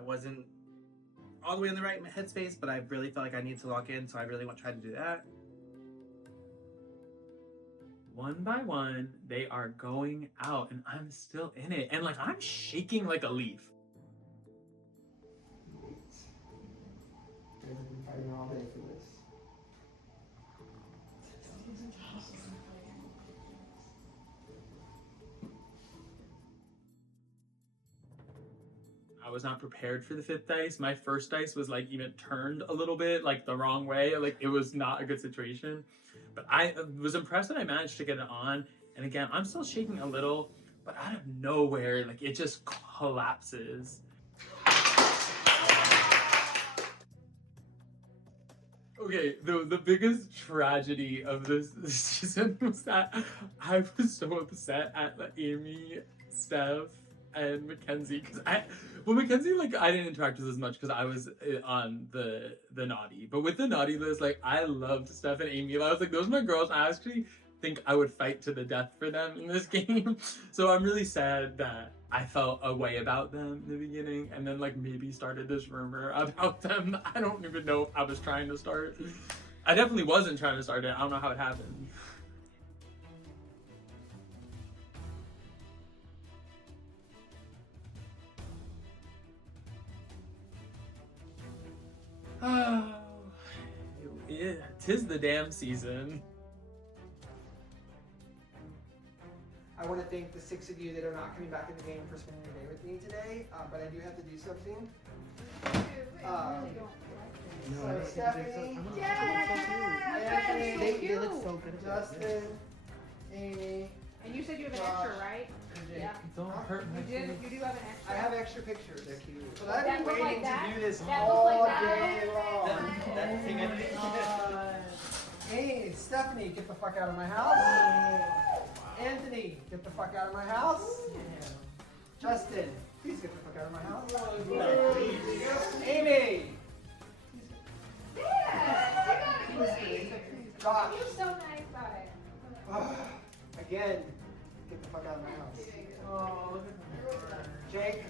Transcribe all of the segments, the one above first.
I wasn't all the way in the right headspace, but I really felt like I needed to lock in, so I really tried to do that. One by one, they are going out, and I'm still in it. And like, I'm shaking like a leaf. You guys have been fighting all day for this. I was not prepared for the 5th dice. My first dice was like even turned a little bit like the wrong way. Like it was not a good situation. But I was impressed that I managed to get it on. And again, I'm still shaking a little, but out of nowhere, like it just collapses. Okay, the biggest tragedy of this season was that I was so upset at Amy, Steph, and Mackenzie, because Mackenzie, like, I didn't interact with as much because I was on the naughty, but with the naughty list, like, I loved Steph and Amy. I was like, those are my girls. I actually think I would fight to the death for them in this game. So I'm really sad that I felt a way about them in the beginning, and then like maybe started this rumor about them. I don't even know if I was trying to start. I definitely wasn't trying to start it. I don't know how it happened. Oh, tis the damn season. I want to thank the 6 of you that are not coming back in the game for spending the day with me today, but I do have to do something. So Stephanie, Anthony, they look so good. Justin, Amy, And you said you have an extra, right? Yeah. Don't hurt my You do have an extra. I have extra pictures. They're cute. But That I've been look waiting like that? to do this That look all like that? day long. That thing I did. Hey, Stephanie, get the fuck out of my house. Anthony, get the fuck out of my house. Justin, please get the fuck out of my house. Amy. Josh. You're so nice about it. Again, get the fuck out of my house. Oh, look at Jake,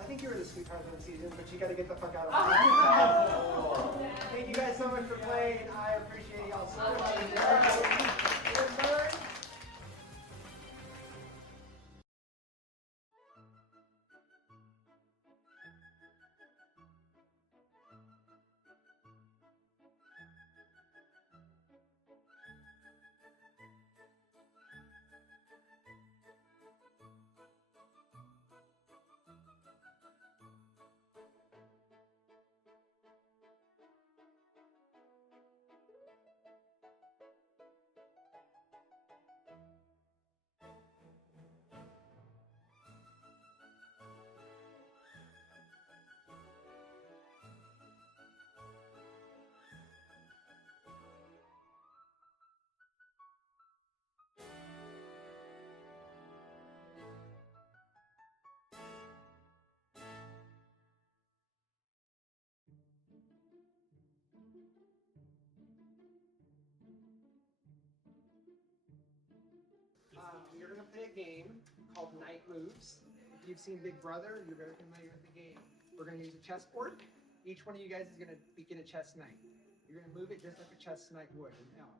I think you were the sweetheart of the season, but you gotta get the fuck out of my house. Thank you guys so much for playing. I appreciate y'all so much. We're going to play a game called Night Moves. If you've seen Big Brother, you're very familiar with the game. We're going to use a chessboard. Each one of you guys is going to begin a chess knight. You're going to move it just like a chess knight would in L.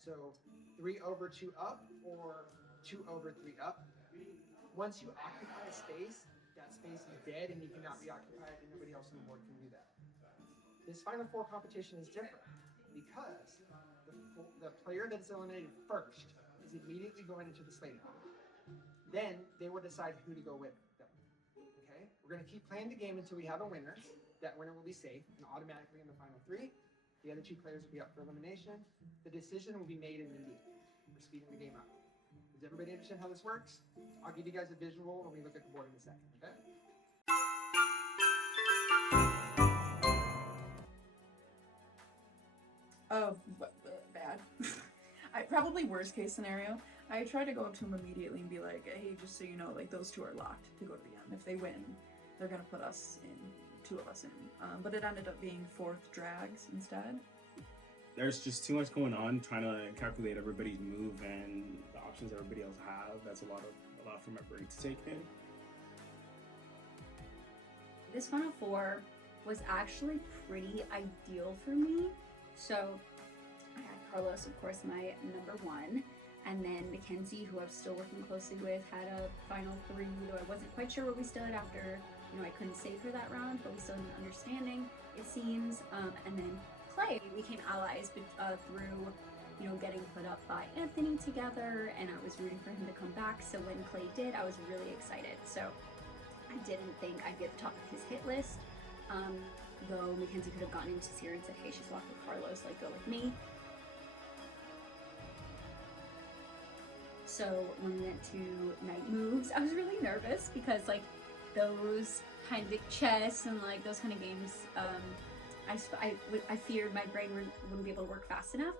So 3 over 2 up or 2 over 3 up. Once you occupy a space, that space is dead and you cannot be occupied and nobody else on the board can do that. This Final Four competition is different because the player that's eliminated first is immediately going into the slating. Then they will decide who to go with them. Okay? We're going to keep playing the game until we have a winner. That winner will be safe and automatically in the final 3. The other 2 players will be up for elimination. The decision will be made immediately. We're speeding the game up. Does everybody understand how this works? I'll give you guys a visual when we look at the board in a second. Okay? Oh, bad. Probably worst case scenario. I try to go up to him immediately and be like, hey, just so you know, like those 2 are locked to go to the end. If they win, they're gonna put us in, 2 of us in. But it ended up being 4th drags instead. There's just too much going on, trying to calculate everybody's move and the options everybody else have. That's a lot for my brain to take in. This Final Four was actually pretty ideal for me. So I had Carlos, of course, my number 1. And then Mackenzie, who I'm still working closely with, had a final 3, though I wasn't quite sure where we stood after. You know, I couldn't save her that round, but we still had an understanding, it seems. And then Clay, we became allies through, you know, getting put up by Anthony together, and I was rooting for him to come back. So when Clay did, I was really excited. So I didn't think I'd be at the top of his hit list. Though Mackenzie could have gotten into this here and said, hey, she's locked with Carlos, like, go with me. So when we went to night moves, I was really nervous because, like, those kind of chess and, like, those kind of games, I feared my brain wouldn't be able to work fast enough.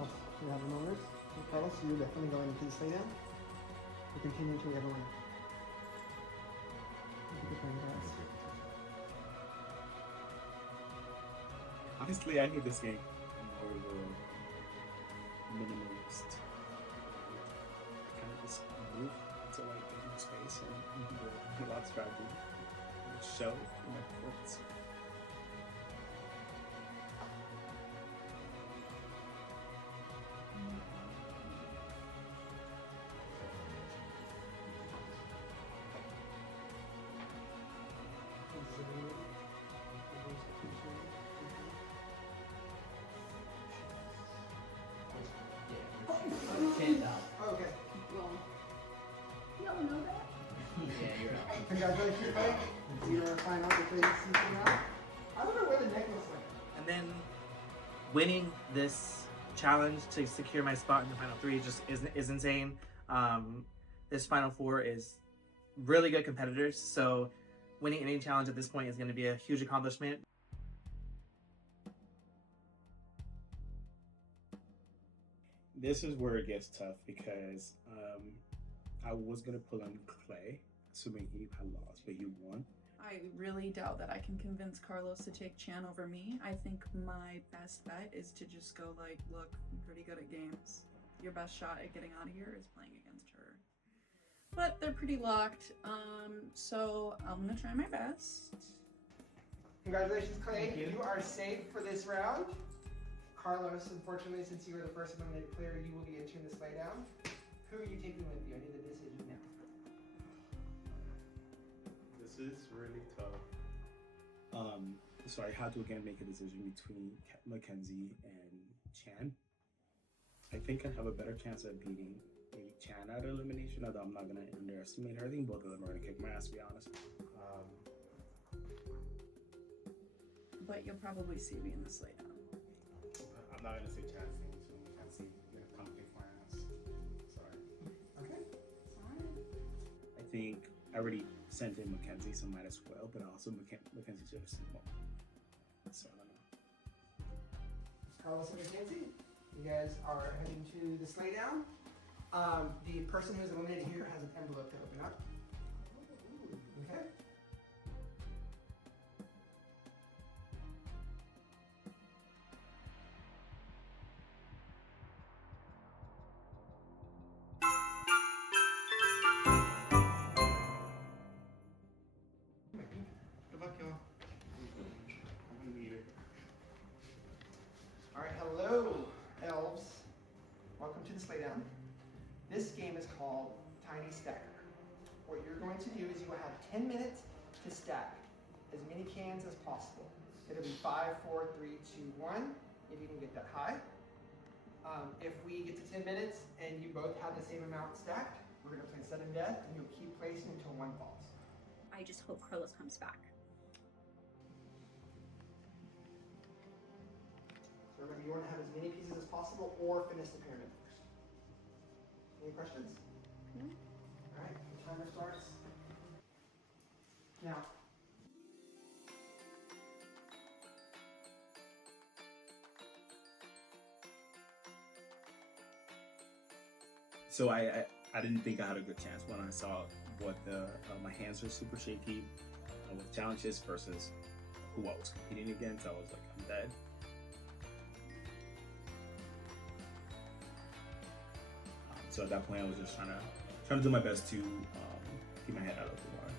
Oh, you have a moment? Carlos, you're definitely going to stay down. We continue until we have a winner. Honestly, I hate this game. I'm more of a minimalist. I kind of just move until I get into space and do a lot of strategy. Show in my performance. Okay. Well, y'all know that? Yeah, you're out. Congratulations, Clay. You're final between season now. I wonder where the necklace went. And then winning this challenge to secure my spot in the final 3 just is insane. This final 4 is really good competitors, so winning any challenge at this point is going to be a huge accomplishment. This is where it gets tough because I was gonna pull on Clay, assuming he had lost, but he won. I really doubt that I can convince Carlos to take Chan over me. I think my best bet is to just go like, look, I'm pretty good at games. Your best shot at getting out of here is playing against her. But they're pretty locked, so I'm gonna try my best. Congratulations, Clay. You are safe for this round. Carlos, unfortunately, since you were the first eliminated player, you will be entering this laydown. Who are you taking with you? I need a decision now. This is really tough. So I had to again make a decision between Mackenzie and Chan. I think I have a better chance at beating maybe Chan at elimination, although I'm not gonna underestimate her. I think both of them are gonna kick my ass, to be honest. But you'll probably see me in this laydown. I'm not gonna say Chan's name, so Mackenzie gonna come kick my ass. Sorry. Okay. I think I already sent in Mackenzie, so might as well, but also Mackenzie should have seen more. So I don't know. Carlos and Mackenzie, you guys are heading to this laydown. The person who's eliminated here has an envelope to open up. Okay. Good luck, y'all. All right, hello, elves. Welcome to the Slaydown. This game is called Tiny Stacker. What you're going to do is you will have 10 minutes to stack as many cans as possible. It'll be 5, 4, 3, 2, 1, if you can get that high. If we get to 10 minutes and you both have the same amount stacked, we're going to play sudden death, and you'll keep placing until one falls. I just hope Carlos comes back. So remember, you want to have as many pieces as possible or finish the pyramid first. Any questions? No. All right, the timer starts now. So I didn't think I had a good chance when I saw what my hands were super shaky with challenges versus who I was competing against. I was like, I'm dead. So at that point, I was just trying to do my best to keep my head out of the water.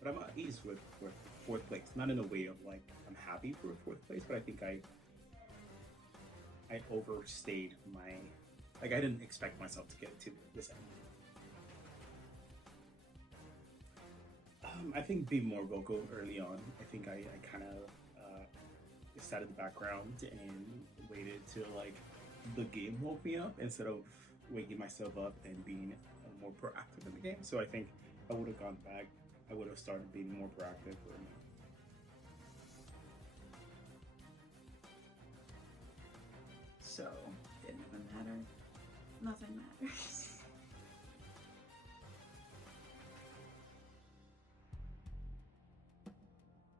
But I'm at ease with fourth place. Not in a way of like I'm happy for fourth place, but I think I overstayed my I didn't expect myself to get to this end. I think being more vocal early on. I think I kind of sat in the background and waited till like the game woke me up instead of waking myself up and being more proactive in the game. So I think I would have gone back. I would have started being more proactive. So, didn't even matter. Nothing matters.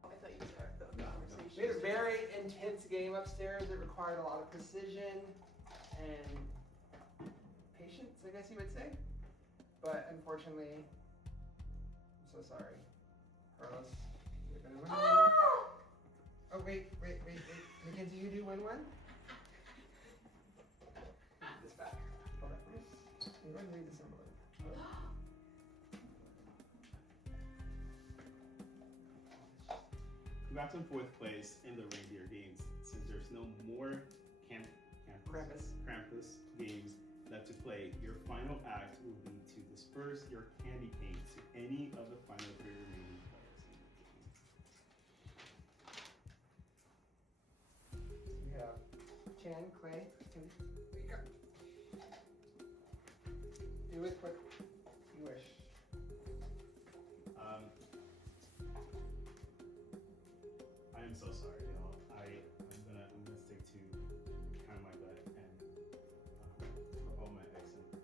I thought you started the conversation. We had a very intense game upstairs. It required a lot of precision and patience, I guess you would say. But unfortunately, I'm so sorry. Carlos, you're gonna win. Oh, wait. Mackenzie, you do win one? This back. Hold on. I'm going to read this envelope. Congrats on fourth place in the Reindeer Games. Since there's no more Krampus games left to play, your final act will be to disperse your candy canes to any of the final three remaining players in the game. We have Chan, Clay, and Mika. Do it quick. You wish. I am so sorry, y'all. I'm gonna stick to kind of my gut and for all my excellent.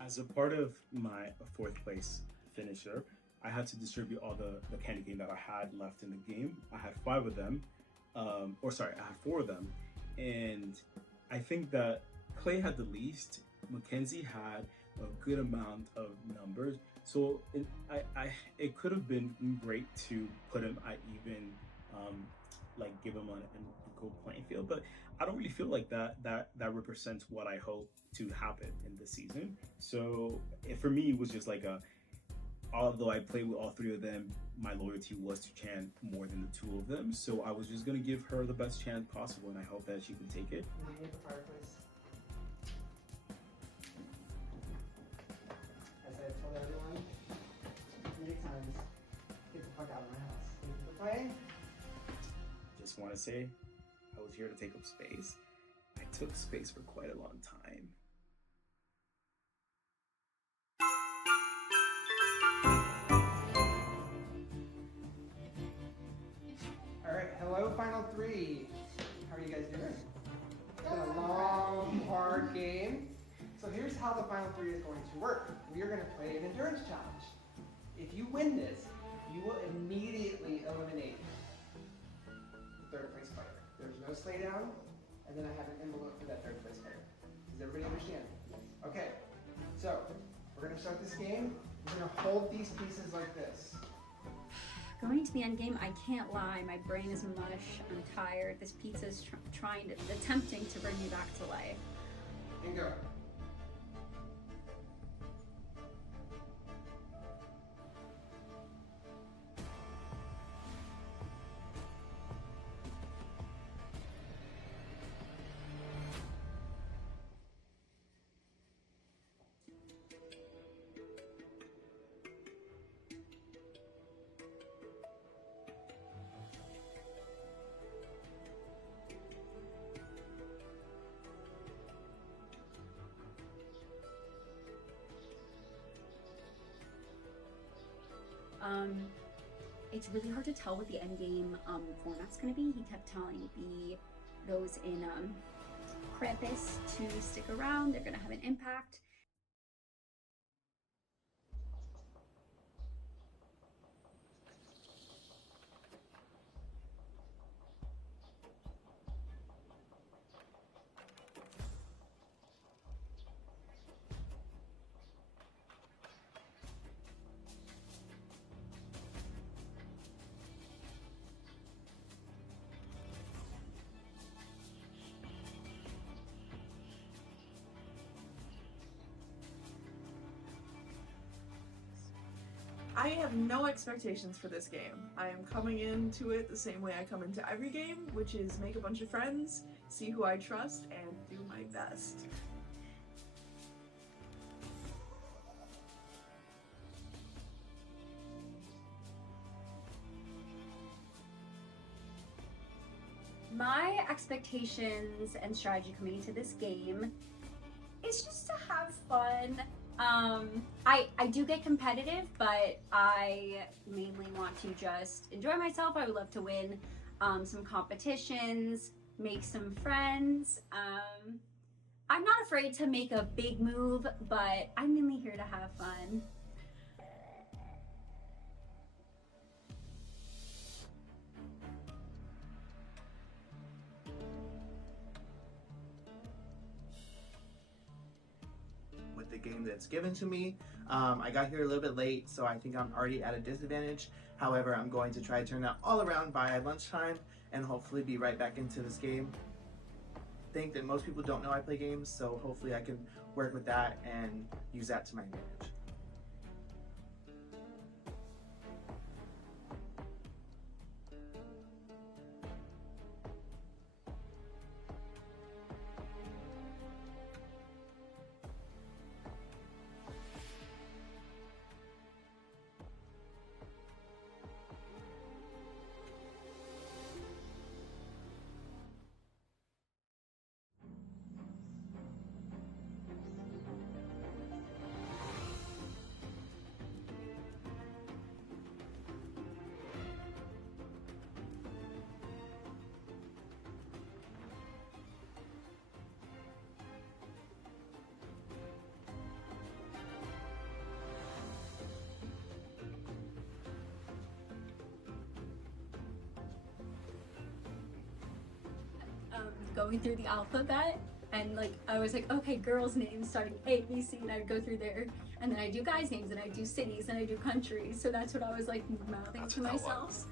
As a part of my fourth place finisher, I had to distribute all the candy cane that I had left in the game. I had 5 of them, I had 4 of them, and I think that Clay had the least. Mackenzie had a good amount of numbers, so it could have been great to put him at even, give him an equal playing field. But I don't really feel like that represents what I hope to happen in this season. So for me, it was just like although I played with all 3 of them, my loyalty was to Chan more than the 2 of them. So I was just gonna give her the best chance possible, and I hope that she can take it. Leave the fireplace. As I've told everyone many times, get the fuck out of my house. Thank you for playing. Just want to say, I I was here to take up space. I took space for quite a long time. All right, hello, Final Three. How are you guys doing? It's been a long, hard game. So here's how the Final Three is going to work. We are going to play an endurance challenge. If you win this, you will immediately eliminate the third place player. There's no slay down, and then I have an envelope for that third place player. Does everybody understand? Okay, so we're going to start this game. We're going to hold these pieces like this. Going to the end game, I can't lie. My brain is mush. I'm tired. This pizza's attempting to bring me back to life. And go. It's really hard to tell what the end game format's gonna be. He kept telling those in Krampus to stick around. They're gonna have an impact. I have no expectations for this game. I am coming into it the same way I come into every game, which is make a bunch of friends, see who I trust, and do my best. My expectations and strategy coming into this game is just to have fun. I do get competitive, but I mainly want to just enjoy myself. I would love to win some competitions, make some friends. I'm not afraid to make a big move, but I'm mainly here to have fun. With the game that's given to me. I got here a little bit late, so I think I'm already at a disadvantage. However, I'm going to try to turn that all around by lunchtime and hopefully be right back into this game. I think that most people don't know I play games, so hopefully I can work with that and use that to my advantage. Going through the alphabet, and like I was like, okay, girls' names starting A, B, C, and I'd go through there, and then I do guys' names, and I do cities, and I do countries. So that's what I was like mouthing to myself.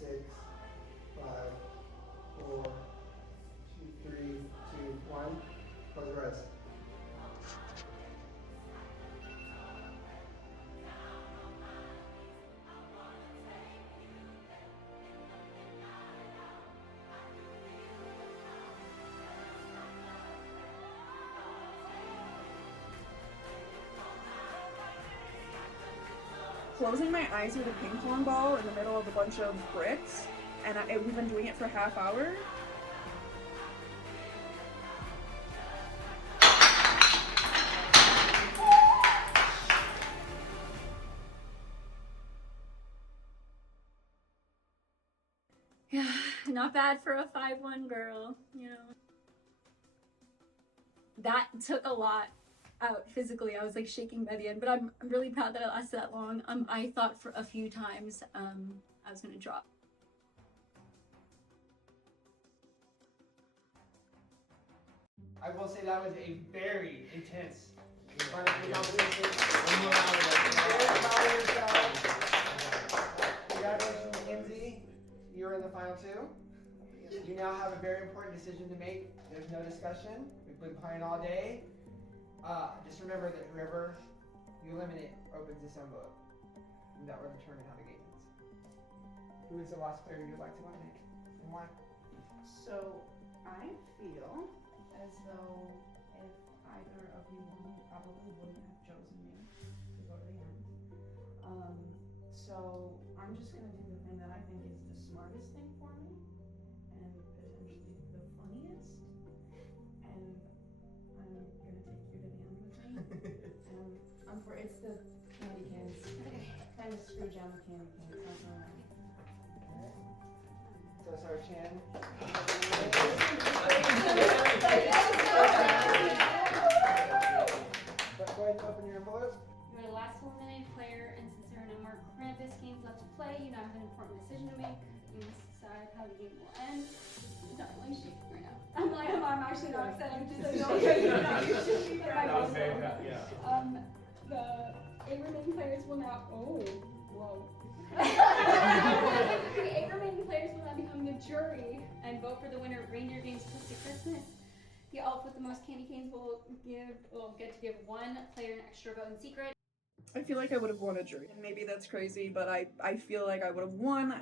6, 5, 4, 2, 3, 2, 1. Close your eyes. Closing my eyes with a ping pong ball in the middle of a bunch of bricks, and we've been doing it for a half hour. Yeah, not bad for a 5-1 girl, you know. That took a lot out physically. I was like shaking by the end, but I'm really proud that it lasted that long. I thought for a few times I was gonna drop. I will say that was a very intense competition. Congratulations, Mackenzie. You're in the final 2. You now have a very important decision to make. There's no discussion. We've been playing all day. Just remember that whoever you eliminate opens this envelope. And that will determine how the game ends. Who is the last player you'd like to eliminate? And why? So, I feel as though if either of you won, you probably wouldn't have chosen me to go to the end. So I'm just gonna do the thing that I think is the smartest thing for me, and potentially the funniest. And I'm gonna take you to the end with me. It's the candy cans. Kind of screw down the candy cans. That's all right. So sorry, Chan. But go ahead and open your envelope. You are the last eliminated player, and since there are no more Krampus games left to play, you now have an important decision to make. You must decide how the game will end. I'm definitely shaking right now. I'm actually not upset. I'm just like, no, you should be my boss. The 8 remaining players will now. Oh, whoa. The 8 remaining players will now become the jury and vote for the winner of Reindeer Games Twisted Christmas. The elf with the most candy canes will get to give one player an extra vote in secret. I feel like I would have won a jury. And maybe that's crazy, but I feel like I would have won.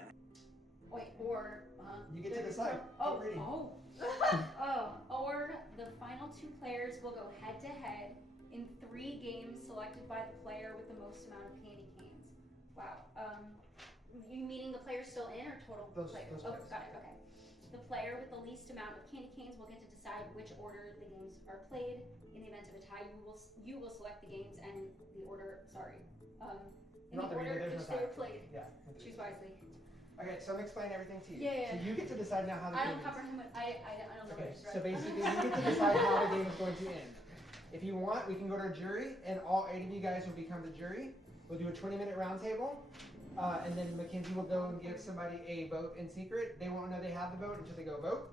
Wait, or You get to decide. Oh, Keep reading. or the final 2 players will go head to head in 3 games selected by the player with the most amount of candy canes. Wow. You meaning the players still in or total players? Those Oh, players. got it. Okay. The player with the least amount of candy canes will get to decide which order the games are played. In the event of a tie, you will select the games and the order. Sorry. In Not the the reader, order there's which no they are time. played. Yeah. Choose wisely. Okay, so I'm explaining everything to you. Yeah. So you get to decide now how the I game don't is. comprehend what I don't know. Okay, what so basically you get to decide how the game is going to end. If you want, we can go to a jury, and all 8 of you guys will become the jury. We'll do a 20-minute roundtable, and then Mackenzie will go and give somebody a vote in secret. They won't know they have the vote until they go vote.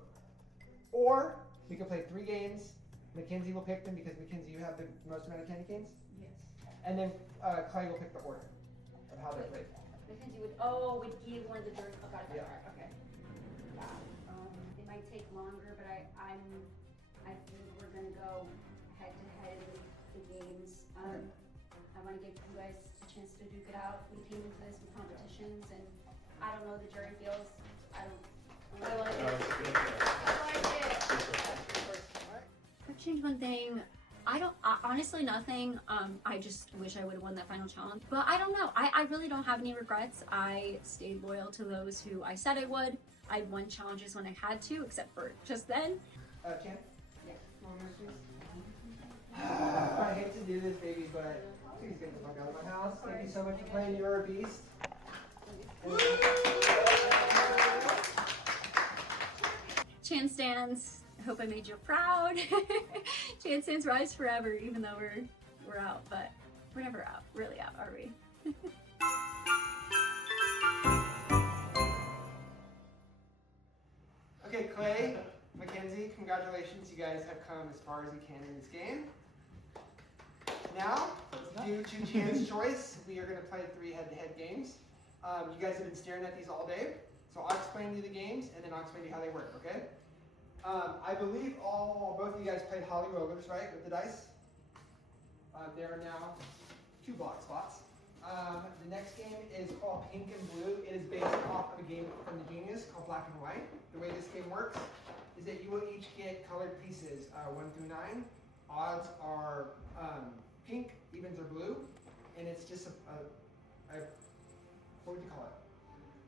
Or we can play 3 games. Mackenzie will pick them because Mackenzie, you have the most amount of candy canes. Yes. And then Clay will pick the order of how they're played. Mackenzie would give one of the jury. Oh, got it. Yeah. All right. Okay. It might take longer, but I think we're gonna go head to head in the games. I want to give you guys a chance to duke it out. We came into this with competitions, and I don't know the jury feels. I like it. I've changed one thing. Honestly nothing. I just wish I would have won that final challenge. But I don't know. I really don't have any regrets. I stayed loyal to those who I said I would. I won challenges when I had to, except for just then. Ken? Yeah. I hate to do this, baby, but please get the fuck out of my house. Thank you so much for playing. You're a beast. Chan stands. I hope I made you proud. Chan stands rise forever, even though we're out, but we're never out. Really out, are we? Okay, Clay, Mackenzie, congratulations. You guys have come as far as you can in this game. Now, due to Chan's choice, we are going to play 3 head-to-head games. You guys have been staring at these all day. So I'll explain to you the games, and then I'll explain to you how they work, okay? I believe both of you guys played Holly Rollers, right, with the dice? There are now 2 block spots. The next game is called Pink and Blue. It is based off of a game from the Genius called Black and White. The way this game works is that you will each get colored pieces, 1 through 9. Odds are pink, evens are blue, and it's just what would you call it?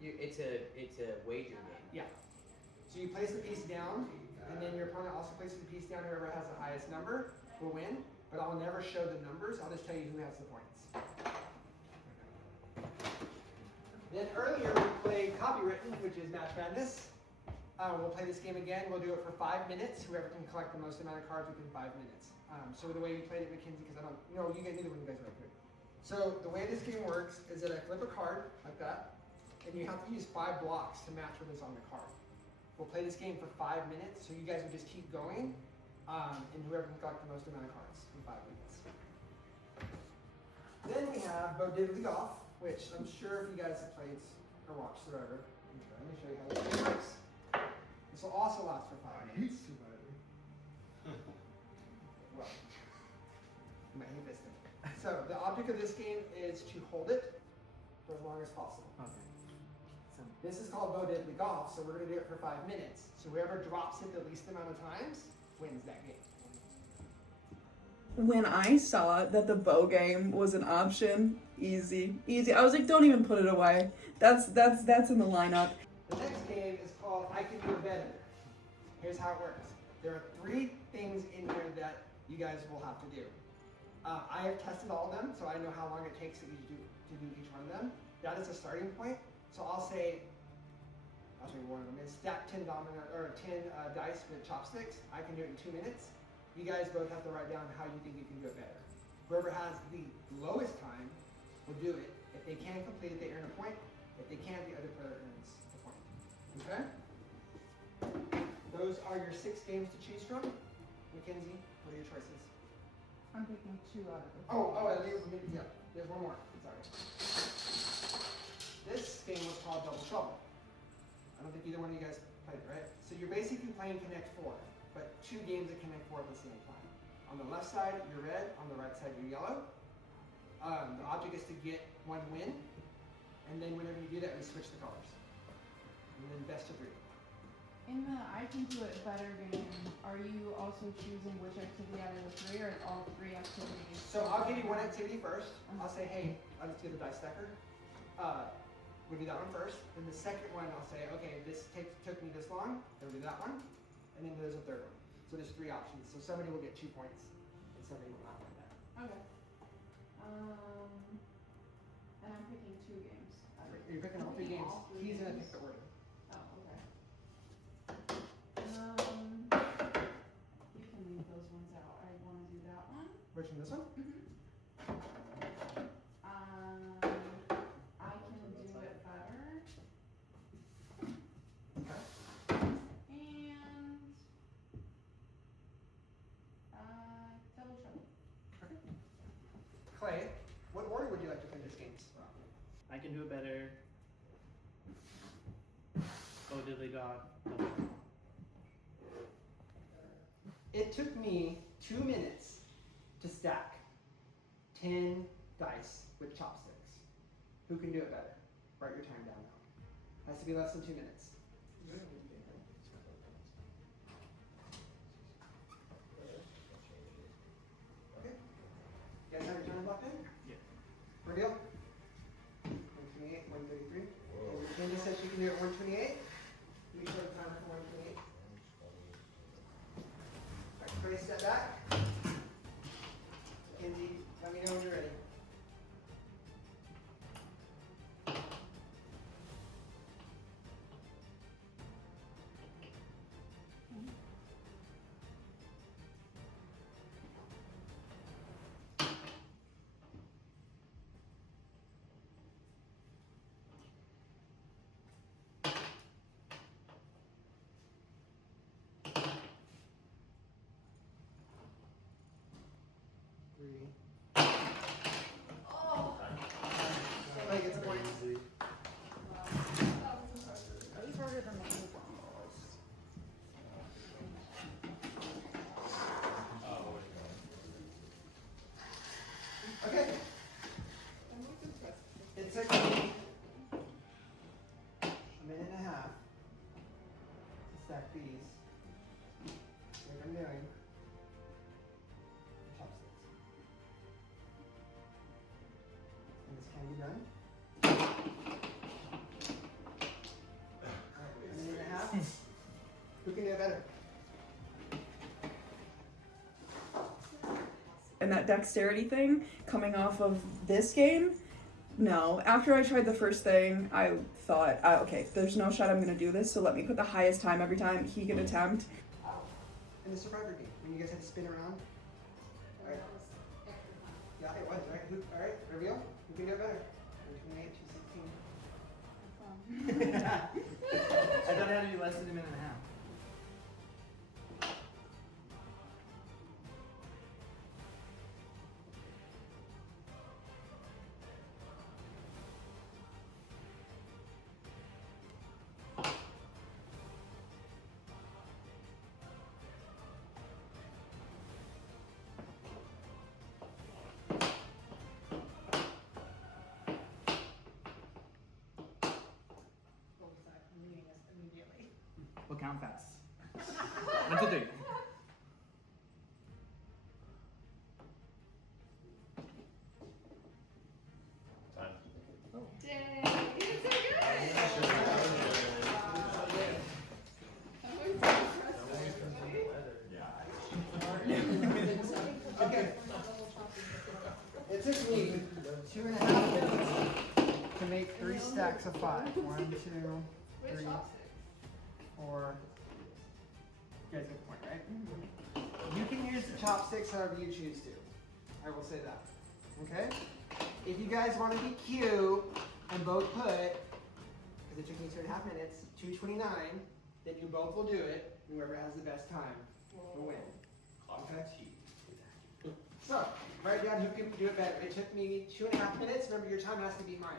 It's a wager game. Yeah. So you place the piece down, and then your opponent also places the piece down. Whoever has the highest number will win. But I'll never show the numbers. I'll just tell you who has the points. Then earlier we played Copywritten, which is Match Madness. We'll play this game again. We'll do it for 5 minutes. Whoever can collect the most amount of cards within 5 minutes. So the way we played it, Mackenzie, because I don't know, you guys, neither one of you guys are right here. So the way this game works is that I flip a card like that, and you have to use 5 blocks to match what is on the card. We'll play this game for 5 minutes, so you guys will just keep going, and whoever can collect the most amount of cards in 5 minutes. Then we have Bo Diddley Golf, which I'm sure if you guys have played or watched Survivor, let me show you how this game works. This will also last for 5 minutes. Well, you might have missed it. So the object of this game is to hold it for as long as possible. Okay. So, This is called Bo Diddley Golf, so we're going to do it for 5 minutes. So whoever drops it the least amount of times wins that game. When I saw that the bow game was an option, easy. I was like, don't even put it away. That's in the lineup. The next game is called I Can Do It Better. Here's how it works. There are 3 things in here that you guys will have to do. I have tested all of them, so I know how long it takes to do each one of them. That is a starting point. So I'll show you one of them. It's stack 10 dice with chopsticks. I can do it in 2 minutes. You guys both have to write down how you think you can do it better. Whoever has the lowest time will do it. If they can complete it, they earn a point. If they can't, the other player earns a point. Okay? Those are your 6 games to choose from. Mackenzie, what are your choices? I'm picking 2 out of the There's one more. Sorry. This game was called Double Trouble. I don't think either one of you guys played it, right? So you're basically playing Connect 4, but 2 games of Connect 4 at the same time. On the left side, you're red. On the right side, you're yellow. The object is to get 1 win, and then whenever you do that, we switch the colors. And then best of 3. In the I Can Do It Better game, are you also choosing which activity out of the 3 or all 3 activities? So I'll give you one activity first. I'll say, hey, let's do the dice stacker. We'll do that one first. Then the second one, I'll say, okay, this took me this long. Then we'll do that one. And then there's a third one. So there's 3 options. So somebody will get 2 points, and somebody will not get that. Okay. And I'm picking 2 games. You're picking all 3 games. He's gonna pick the order. Oh, okay. You can leave those ones out. I want to do that one. Which one? This one? I Can Do It Better. Okay. And Double Trouble. Okay. Clay, what order would you like to play this games? I Can Do It Better. Bo Diddley Golf. It took me 2 minutes to stack 10 dice with chopsticks. Who can do it better? Write your time down now. Has to be less than 2 minutes. Okay. You guys have your time locked in? Yeah. For deal? 128, 133. And Candy said she can do it 128. We show the timer for 128. Alright, Grace, step back. Kenzie, let me know when you're ready. stack these. Like I'm doing. Chopsticks. And this can be done. Alright, a minute and a half. Who can do it better? And that dexterity thing coming off of this game, no. After I tried the first thing, I thought, okay, there's no shot I'm gonna do this, so let me put the highest time every time he can attempt. In the survivor game, when you guys had to spin around. Alright. Yeah, it was, right? Alright, reveal. Who can do it better? 128, 216. I thought it had to be less than a minute and a half. We'll count fast. 1, 2, 3. Okay. It took me 2.5 minutes to make 3 stacks of 5. 1, 2, 3, 4. You guys get the point, right? You can use the chopsticks however you choose to. I will say that. Okay? If you guys want to be cute and both put, because it took me 2.5 minutes, 2:29, then you both will do it. Whoever has the best time will win. Okay? So, write down who can do it better. It took me 2.5 minutes. Remember, your time has to be mine.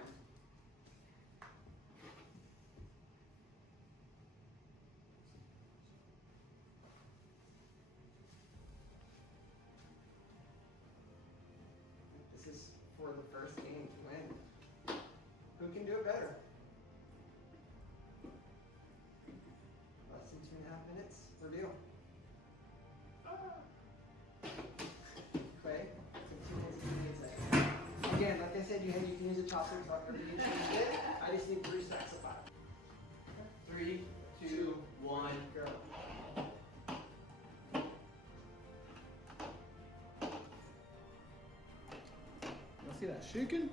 This is for the first game to win. Who can do it better? Less than 2.5 minutes. Reveal. Clay. 2 minutes and 8 seconds. Again, like I said, you can use a chopstick however you choose it. I just need 3 stacks of 5. 3, 2, 1, Go. Y'all see that shaking?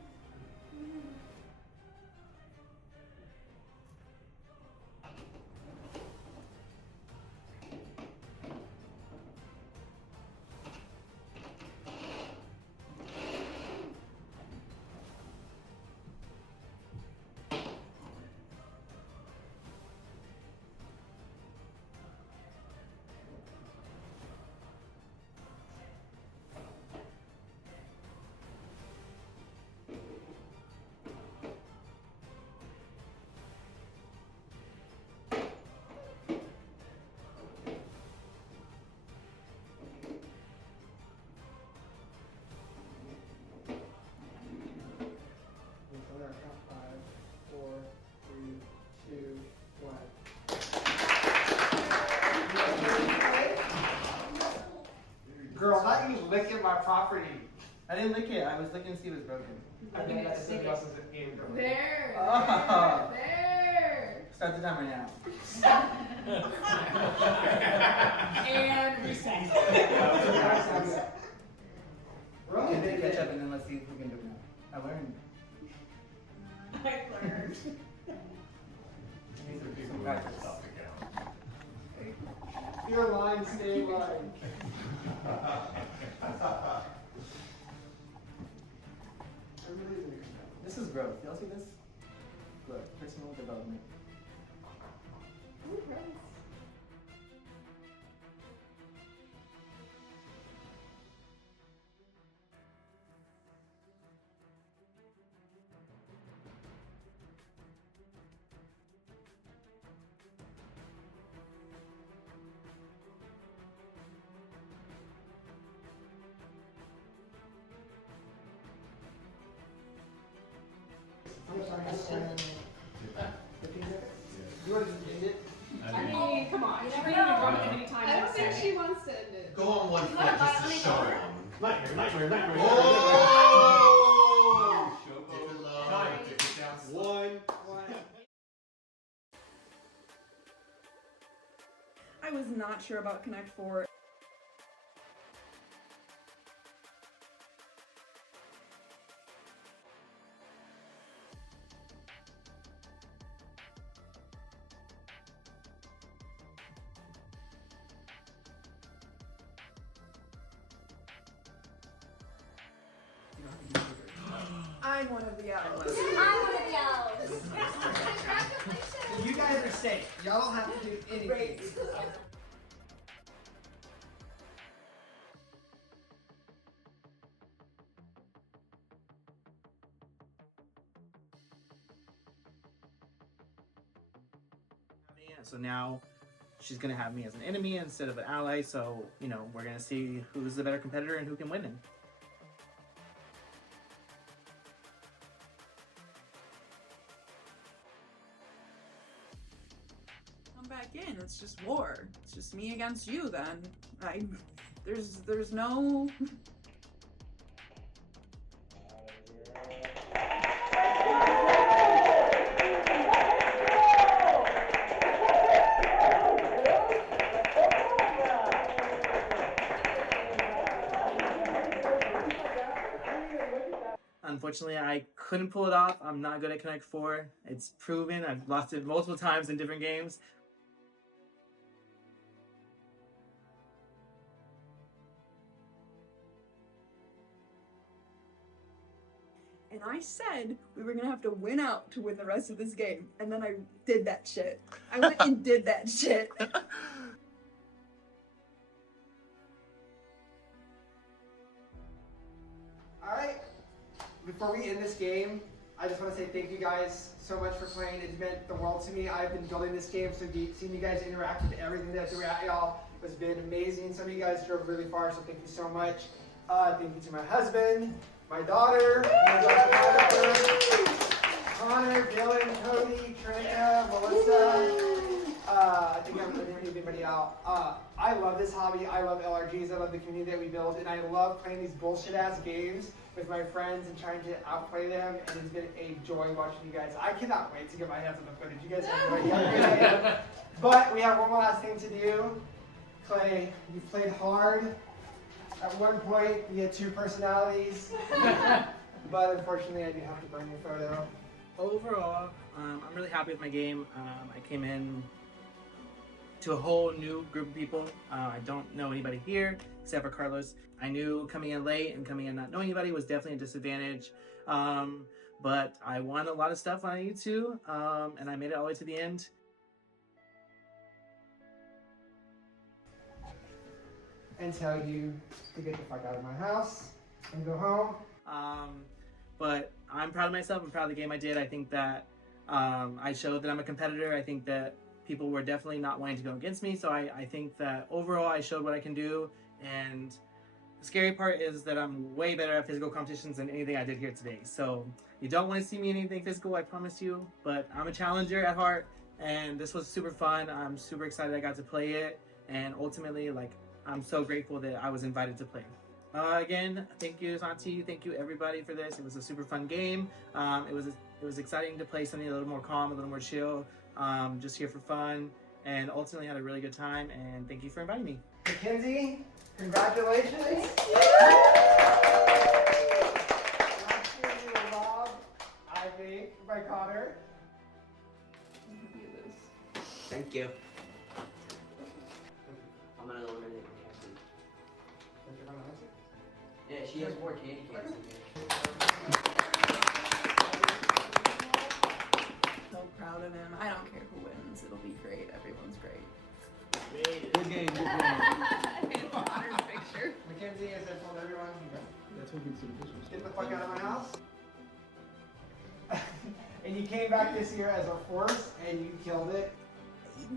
Girl, not you licking my property. I didn't lick it. I was looking to see if it was broken. I think that's somebody else's game. There, Oh. there. Start the timer now. And reset. We're only And then getting catch up and then let's see if we can do it now. I learned. I learned. Some practice. Your line, stay in line. This is growth. Y'all see this? Look, personal development. I'm sorry. You want to just end it? I mean, come come on. You She's never ready to know. drop it anytime. I don't think she wants to end it. Go on one You foot wanna buy just to on show the them. Nightmare. Oh! Dip it low. Nine. Dip it down slow. One. I was not sure about Connect 4. I'm one of the elves. I'm one of the elves. You guys are safe. Y'all don't have to do anything. So now she's gonna have me as an enemy instead of an ally. So you know we're gonna see who's the better competitor and who can win. Come back in. It's just war. It's just me against you. Then there's no. Unfortunately, I couldn't pull it off. I'm not good at Connect 4. It's proven. I've lost it multiple times in different games. And I said we were gonna have to win out to win the rest of this game, and then I did that shit. I went and did that shit. Alright, before we end this game, I just want to say thank you guys so much for playing. It's meant the world to me. I've been building this game, so seeing you guys interact with everything that I threw at y'all has been amazing. Some of you guys drove really far, so thank you so much. Thank you to my husband, my daughter, Connor, Dylan, Cody, Trina, Melissa. I think I'm leaving everybody out. I love this hobby. I love LRGs. I love the community that we build, and I love playing these bullshit ass games with my friends and trying to outplay them. And it's been a joy watching you guys. I cannot wait to get my hands on the footage. You guys have no idea how great I am. But we have one more last thing to do. Clay, you played hard. At one point, you had two personalities. But unfortunately, I do have to burn your photo. Overall, I'm really happy with my game. I came in to a whole new group of people. I don't know anybody here except for Carlos. I knew coming in late and coming in not knowing anybody was definitely a disadvantage. But I won a lot of stuff when I needed to, and I made it all the way to the end. And tell you to get the fuck out of my house and go home. But I'm proud of myself. I'm proud of the game I did. I think that I showed that I'm a competitor. I think that people were definitely not wanting to go against me. So I think that overall I showed what I can do. And the scary part is that I'm way better at physical competitions than anything I did here today. So you don't want to see me in anything physical, I promise you. But I'm a challenger at heart. And this was super fun. I'm super excited I got to play it. And ultimately, like, I'm so grateful that I was invited to play. Again, thank you, Santi. Thank you, everybody, for this. It was a super fun game. It was exciting to play something a little more calm, a little more chill. Just here for fun, and ultimately had a really good time. And thank you for inviting me. Mackenzie, congratulations. Thank you. Last year you were robbed, I think, by Connor. Thank you. I'm gonna eliminate Mackenzie. Think you're gonna answer? Yeah, she has more candy canes than me. So proud of him. I don't care who wins. It'll be great. Everyone's great. Good game, good game. Picture. Mackenzie, as I told everyone, That's what we see the pictures. get the fuck out of my house. And you came back this year as a force, and you killed it.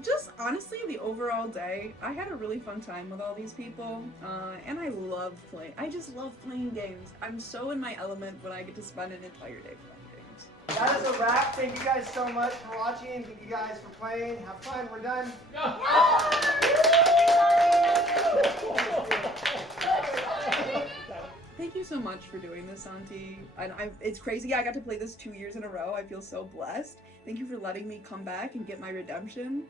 Just honestly, the overall day, I had a really fun time with all these people, and I love playing. I just love playing games. I'm so in my element when I get to spend an entire day playing games. That is a wrap. Thank you guys so much for watching. Thank you guys for playing. Have fun. We're done. Thank you so much for doing this, Auntie. And it's crazy. I got to play this 2 years in a row. I feel so blessed. Thank you for letting me come back and get my redemption.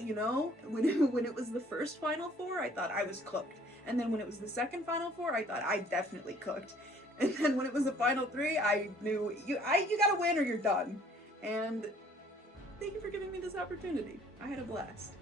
You know, when it was the first Final Four, I thought I was cooked. And then when it was the second Final Four, I thought I definitely cooked. And then when it was the Final Three, I knew you gotta win or you're done. And thank you for giving me this opportunity. I had a blast.